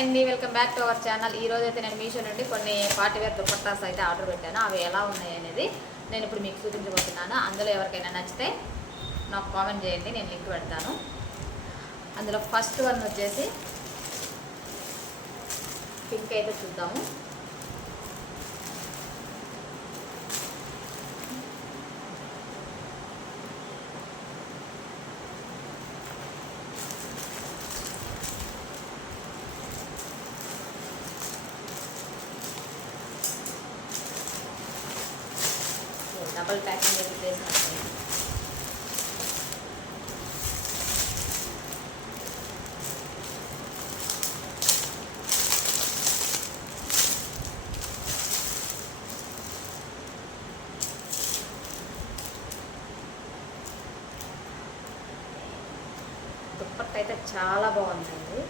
అండి, welcome back to our channel. ఈ రోజు అయితే నేను మీషో నుండి కొన్ని పార్టీవేర్ దుపట్టాస్ అయితే ఆర్డర్ పెట్టాను. అవి ఎలా ఉన్నాయి అనేది నేను ఇప్పుడు మీకు చూపించబోతున్నాను. అందులో ఎవరికైనా నచ్చితే నాకు కామెంట్ చేయండి, నేను లింక్ పెడతాను. అందులో ఫస్ట్ వన్ వచ్చేసి పింక్ అయితే చూద్దాము. డబల్ ప్యాకింగ్ అయితే చేసినట్టు దుప్పట్ట అయితే చాలా బాగుందండి.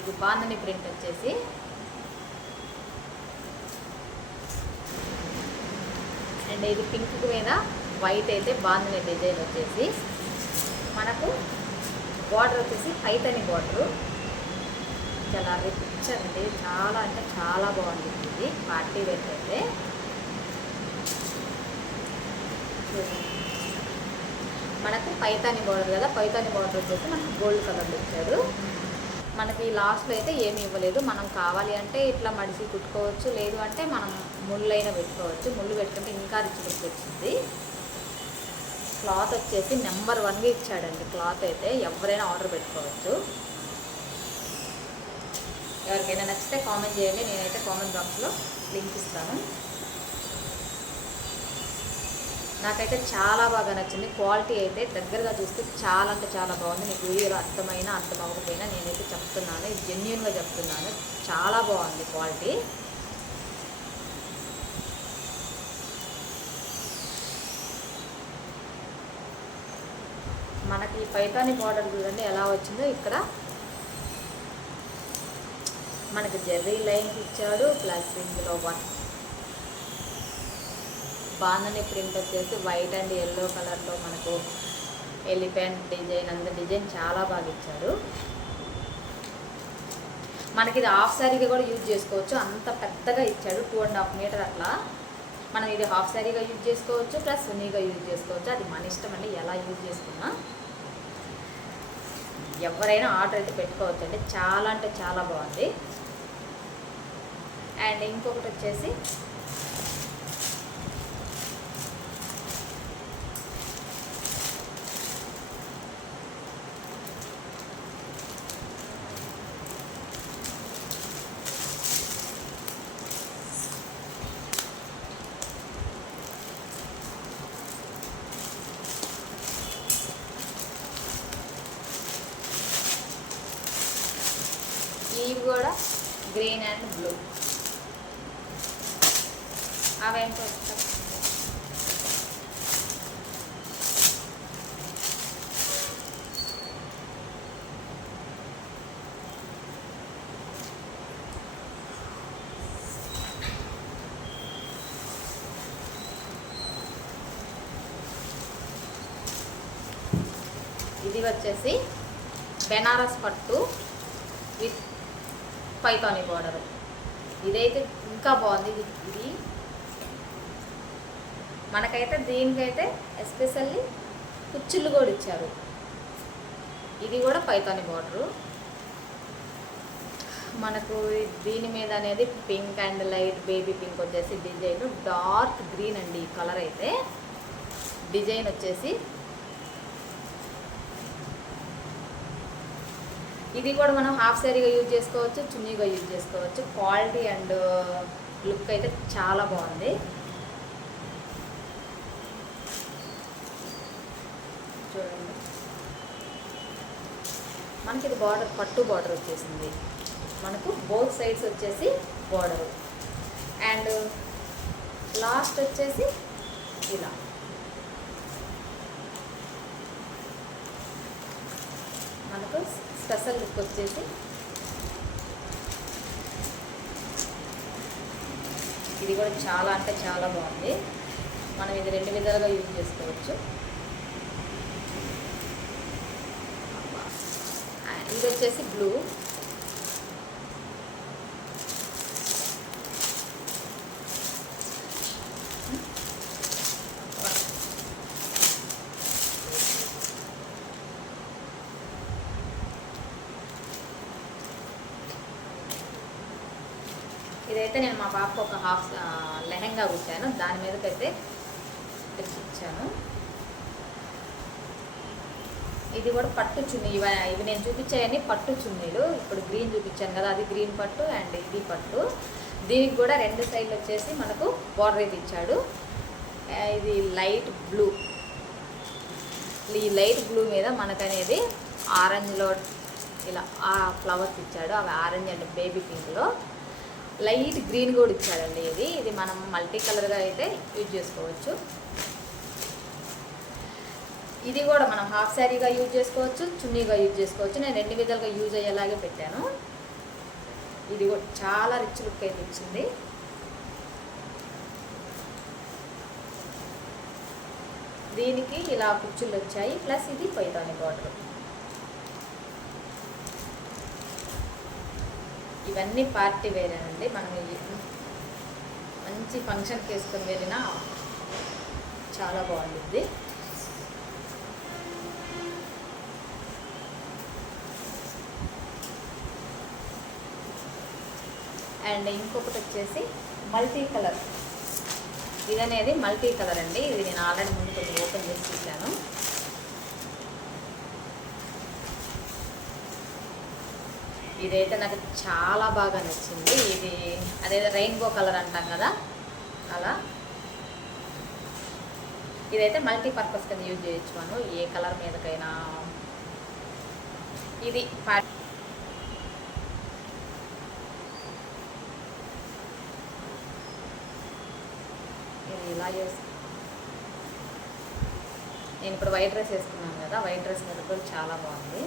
ఇది బాందని ప్రింట్ వచ్చేసి అండ్ ఇది పింక్ మీద వైట్ అయితే బాందని డిజైన్ వచ్చేసి మనకు బార్డర్ వచ్చేసి పైతని బార్డరు చాలా రిచ్ అండి. చాలా అంటే చాలా బాగుంది. ఇది పార్టీ వేర్ అయితే మనకు పైతాని బార్డర్ కదా, పైతాని బార్డర్ వచ్చేసి మనకు గోల్డ్ కలర్లో ఇచ్చాడు. మనకి లాస్ట్లో అయితే ఏమి ఇవ్వలేదు. మనం కావాలి అంటే ఇట్లా మడిసి కుట్టుకోవచ్చు, లేదు అంటే మనం ముళ్ళైనా పెట్టుకోవచ్చు. ముళ్ళు పెట్టుకుంటే ఇంకా రిచ్ లుక్ వచ్చింది. క్లాత్ వచ్చేసి నెంబర్ 1గా ఇచ్చాడండి. క్లాత్ అయితే ఎవరైనా ఆర్డర్ పెట్టుకోవచ్చు. ఎవరికైనా నచ్చితే కామెంట్ చేయండి, నేనైతే కామెంట్ బాక్స్లో లింక్ ఇస్తాను. నాకైతే చాలా బాగా నచ్చింది. క్వాలిటీ అయితే దగ్గరగా చూస్తే చాలా అంటే చాలా బాగుంది. మీకు వీడియోలో అర్థమైనా అర్థం అవ్వకపోయినా నేనైతే చెప్తున్నాను, ఇది జెన్యూన్గా చెప్తున్నాను. చాలా బాగుంది క్వాలిటీ. మనకి పైతాని బార్డర్ చూడండి ఎలా వచ్చిందో. ఇక్కడ మనకి జెర్రీ లైన్స్ ఇచ్చాడు, ప్లస్ ఇందులో బాందని ప్రింట్ వచ్చేసి వైట్ అండ్ ఎల్లో కలర్లో మనకు ఎలిఫెంట్ డిజైన్, అంత డిజైన్ చాలా బాగా ఇచ్చాడు. మనకి ఇది హాఫ్ శారీగా కూడా యూజ్ చేసుకోవచ్చు, అంత పెద్దగా ఇచ్చాడు. 2.5 మీటర్ అట్లా. మనం ఇది హాఫ్ శారీగా యూజ్ చేసుకోవచ్చు, ప్లస్ సునీగా యూజ్ చేసుకోవచ్చు. అది మన ఇష్టం అండి, ఎలా యూజ్ చేసుకున్నా. ఎవరైనా ఆర్డర్ అయితే పెట్టుకోవచ్చు అండి. చాలా అంటే చాలా బాగుంది. అండ్ ఇంకొకటి వచ్చేసి ఇవి కూడా గ్రీన్ అండ్ బ్లూ. అవేంటో వస్తాయి. ఇది వచ్చేసి బెనారస్ పట్టు విత్ పైతాని బార్డర్. ఇదైతే ఇంకా బాగుంది. ఇది మనకైతే దీనికైతే ఎస్పెషల్లీ కుచ్చుళ్ళు కూడా ఇచ్చారు. ఇది కూడా పైతాని బార్డరు. మనకు దీని మీద అనేది pink and light baby pink వచ్చేసి డిజైన్, డార్క్ గ్రీన్ అండి ఈ కలర్ అయితే. డిజైన్ వచ్చేసి ఇది కూడా మనం హాఫ్ శారీగా యూజ్ చేసుకోవచ్చు, చున్నీగా యూజ్ చేసుకోవచ్చు. క్వాలిటీ అండ్ లుక్ అయితే చాలా బాగుంది. చూడండి, మనకి ఇది బార్డర్ పట్టు బార్డర్ వచ్చేసింది. మనకు బోత్ సైడ్స్ వచ్చేసి బార్డరు. అండ్ లాస్ట్ వచ్చేసి ఇలా మనకు స్పెషల్ లుక్ వచ్చేసి ఇది కూడా చాలా అంటే చాలా బాగుంది. మనం ఇది 2 విధాలుగా యూజ్ చేసుకోవచ్చు. ఇది వచ్చేసి బ్లూ. ఇదైతే నేను మా పాపకు ఒక హాఫ్ లెహెంగా కుట్టాను, దాని మీదకైతే తెచ్చిచ్చాను. ఇది కూడా పట్టు చున్నీ. ఇవి నేను చూపించాయని పట్టు చున్నీలు. ఇప్పుడు గ్రీన్ చూపించాను కదా, అది గ్రీన్ పట్టు అండ్ ఇది పట్టు. దీనికి కూడా 2 సైడ్లు వచ్చేసి మనకు బార్డర్ అయితే ఇచ్చాడు. ఇది లైట్ బ్లూ. ఈ లైట్ బ్లూ మీద మనకనేది ఆరెంజ్లో ఇలా ఆ ఫ్లవర్స్ ఇచ్చాడు, అవి ఆరెంజ్ అండ్ బేబీ పింక్లో. లైట్ గ్రీన్ కూడా ఇచ్చాడండి. ఇది మనం మల్టీ కలర్గా అయితే యూజ్ చేసుకోవచ్చు. ఇది కూడా మనం హాఫ్ శారీగా యూజ్ చేసుకోవచ్చు, చున్నీగా యూజ్ చేసుకోవచ్చు. నేను 2 విధాలుగా యూజ్ అయ్యేలాగే పెట్టాను. ఇది కూడా చాలా రిచ్ లుక్ అయితే ఇచ్చింది. దీనికి ఇలా కుచ్చుళ్ళు వచ్చాయి, ప్లస్ ఇది పైతాని బార్డర్. ఇవన్నీ పార్టీ వేరేనండి. మనం మంచి ఫంక్షన్కి వేసుకొని వెళ్ళినా చాలా బాగుంటుంది. అండ్ ఇంకొకటి వచ్చేసి మల్టీ కలర్. ఇది అనేది మల్టీ కలర్ అండి. ఇది నేను ఆల్రెడీ ముందు కొంచెం ఓపెన్ చేసి చూశాను. ఇదైతే నాకు చాలా బాగా నచ్చింది. ఇది అదేదో రెయిన్బో కలర్ అంటాం కదా, అలా. ఇదైతే మల్టీపర్పస్ కింద యూజ్ చేయొచ్చు మనం, ఏ కలర్ మీదకైనా. ఇది ఇలా నేను ఇప్పుడు వైట్ డ్రెస్ వేసుకున్నాను కదా, వైట్ డ్రెస్ మీద కూడా చాలా బాగుంది.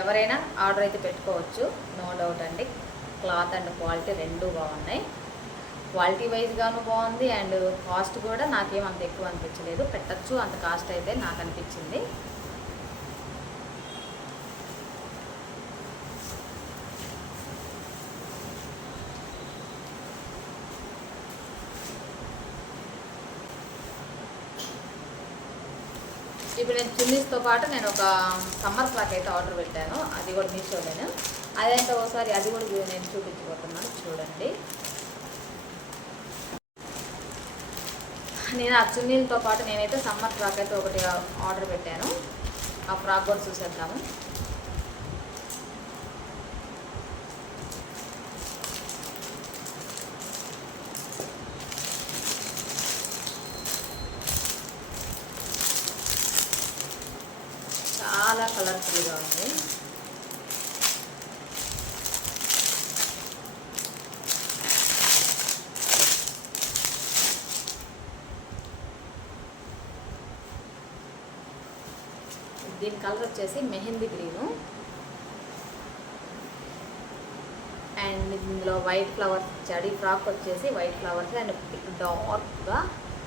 ఎవరైనా ఆర్డర్ అయితే పెట్టుకోవచ్చు, నో డౌట్ అండి. క్లాత్ అండ్ క్వాలిటీ రెండూ బాగున్నాయి. క్వాలిటీ వైజ్గాను బాగుంది అండ్ కాస్ట్ కూడా నాకేం అంత ఎక్కువ అనిపించలేదు. పెట్టచ్చు అంత కాస్ట్ అయితే నాకు అనిపించింది. ఇప్పుడు నేను చున్నీస్తో పాటు నేను ఒక సమ్మర్ ఫ్రాక్ అయితే ఆర్డర్ పెట్టాను, అది కూడా మీషోలోనే. అదంటే ఒకసారి అది కూడా నేను చూపించబోతున్నాను, చూడండి. నేను ఆ చున్నీలతో పాటు నేనైతే సమ్మర్ ఫ్రాక్ అయితే ఒకటి ఆర్డర్ పెట్టాను. ఆ ఫ్రాక్ కూడా చూసేద్దాము. చాలా కలర్ఫుల్గా ఉంది. దీని కలర్ వచ్చేసి మెహందీ గ్రీను అండ్ ఇందులో వైట్ ఫ్లవర్స్ ఇచ్చాడు. ఈ ఫ్రాక్ వచ్చేసి వైట్ ఫ్లవర్స్ అండ్ డార్క్గా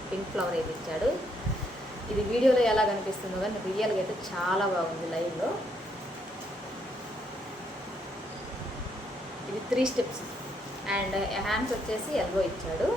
పింక్ ఫ్లవర్ అయితే ఇచ్చాడు. ఇది వీడియోలో ఎలా కనిపిస్తుందో కానీ రియల్గా అయితే చాలా బాగుంది లైవ్లో. ఇది 3 స్టెప్స్ అండ్ హ్యాండ్స్ వచ్చేసి ఎల్బో ఇచ్చాడు.